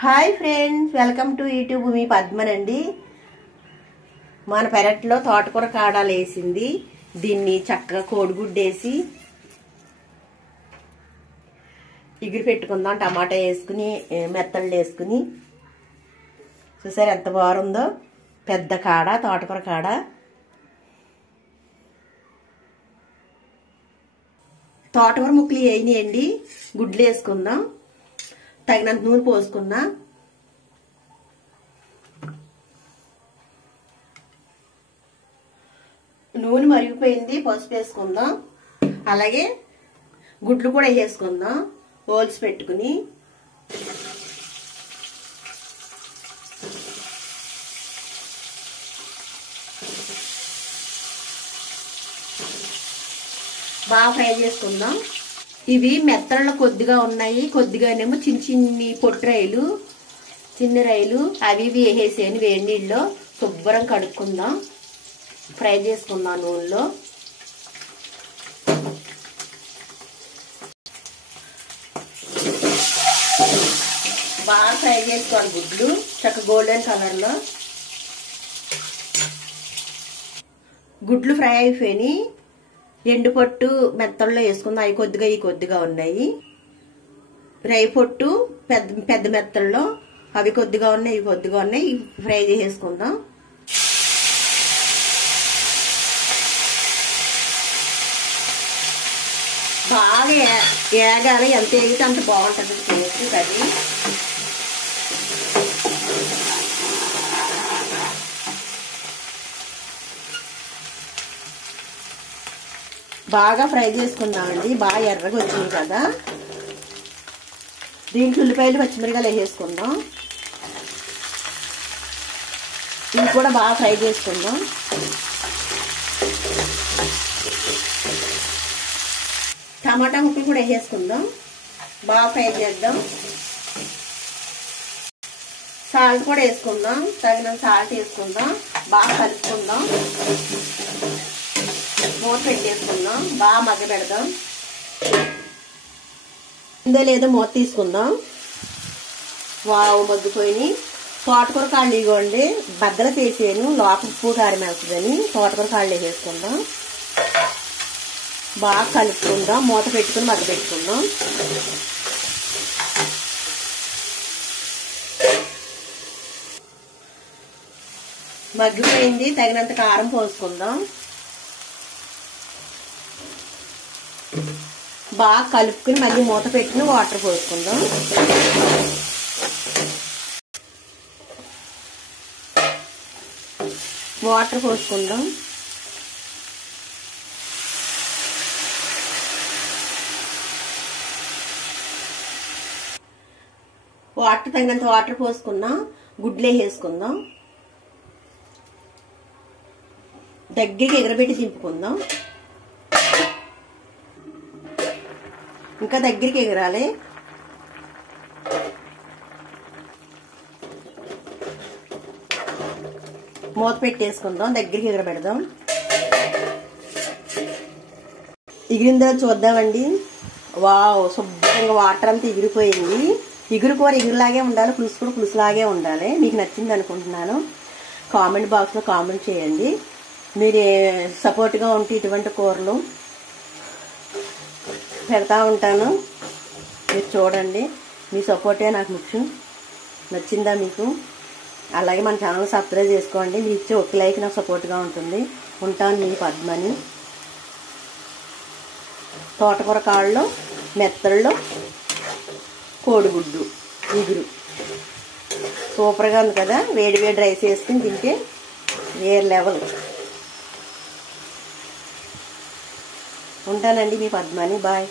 Hi friends, welcome to YouTube. మీ పద్మనండి. మన పెరట్లో తోటకూర కాడాలు వేసింది. దీన్ని చక్కగా కోడిగుడ్డేసి ఇగురు పెట్టుకుందాం. టమాటా వేసుకుని మెత్తళ్ళు వేసుకుని చూసారు ఎంత బాగుందో. పెద్ద కాడ తోటకూర కాడ. తోటకూర ముక్కలు వేయనియండి. గుడ్లు వేసుకుందాం. తగినంత నూనె పోసుకున్నా. నూనె మరిగిపోయింది. పసుపు వేసుకుందాం. అలాగే గుడ్లు కూడా వేసుకుందాం. హోల్స్ పెట్టుకుని బాగా ఫ్రై చేసుకుందాం. ఇవి మెత్తల్లో కొద్దిగా ఉన్నాయి, కొద్దిగానేమో చిన్న చిన్ని పొట్టు చిన్న రైలు అవి ఇవి వేసేసాను. వేడి నీళ్ళలో శుభ్రం కడుక్కుందాం. ఫ్రై చేసుకుందాం నూనెలో. బాగా ఫ్రై చేసుకోవాలి గుడ్లు చక్కగా గోల్డెన్ కలర్లో. గుడ్లు ఫ్రై అయిపోయి ఎండు పొట్టు మెత్తల్లో వేసుకుందాం. అవి కొద్దిగా ఈ కొద్దిగా ఉన్నాయి. రై పొట్టు పెద్ద పెద్ద మెత్తల్లో అవి కొద్దిగా ఉన్నాయి, ఇవి కొద్దిగా ఉన్నాయి. ఫ్రై చేసేసుకుందాం. బాగా ఏగాలి. ఎంత వేగితే అంత బాగుంటుంది టేస్ట్. అది బాగా ఫ్రై చేసుకుందామండి. బాగా ఎర్రగా వచ్చింది కదా. దీంట్లో ఉల్లిపాయలు పచ్చిమిరకాయలు వేసేసుకుందాం. ఇవి కూడా బాగా ఫ్రై చేసుకుందాం. టమాటా ముక్కలు కూడా వేసేసుకుందాం. బాగా ఫ్రై చేద్దాం. సాల్ట్ కూడా వేసుకుందాం. తగినంత సాల్ట్ వేసుకుందాం. బాగా కలుపుకుందాం. మూత పెట్టేసుకుందాం. బాగా మగ్గ పెడదాం. ఇందో లేదో మూత తీసుకుందాం. వావ్, మగ్గిపోయి. తోటకూర కాళ్ళు ఇవ్వండి. బద్దలు తీసేను లోపల ఉప్పు కారం వేస్తుందని తోటకూర కాళ్ళు వేసేసుకుందాం. బాగా కలుపుకుందాం. మూత పెట్టుకుని మగ్గ పెట్టుకుందాం. మగ్గిపోయింది. తగినంత కారం పోసుకుందాం. బాగా కలుపుకుని మళ్ళీ మూత పెట్టుకుని వాటర్ పోసుకుందాం. వాటర్ పోసుకుందాం. వాటర్ తగినంత వాటర్ పోసుకున్నాం. గుడ్లు వేసుకుందాం. దగ్గరికి ఎగరబెట్టి దింపుకుందాం. ఇంకా దగ్గరికి ఎగరాలి. మూత పెట్టేసుకుందాం. దగ్గరికి ఎగరబెడదాం. ఎగిరిందో చూద్దామండి. వావ్, శుభ్రంగా వాటర్ అంతా ఎగిరిపోయింది. ఎగురు కూర ఎగురులాగే ఉండాలి, పులుసు కూడా పులుసులాగే ఉండాలి. మీకు నచ్చింది అనుకుంటున్నాను. కామెంట్ బాక్స్లో కామెంట్ చేయండి. మీరు సపోర్ట్గా ఉంటే ఇటువంటి కూరలు పెడతా ఉంటాను. మీరు చూడండి. మీ సపోర్టే నాకు ముఖ్యం. నచ్చిందా మీకు? అలాగే మన ఛానల్ సబ్స్క్రైబ్ చేసుకోండి. మీరు ఇచ్చే ఒక లైక్ నాకు సపోర్ట్గా ఉంటుంది. ఉంటాను మీ పద్మని. తోటకూర కాళ్ళు మెత్తళ్ళు కోడిగుడ్డు ఇగురు సూపర్గా ఉంది కదా. వేడి వేడి రైస్ వేసుకుని తింటే వేరే లెవెల్. ఉంటానండి మీ పద్మని. బాయ్.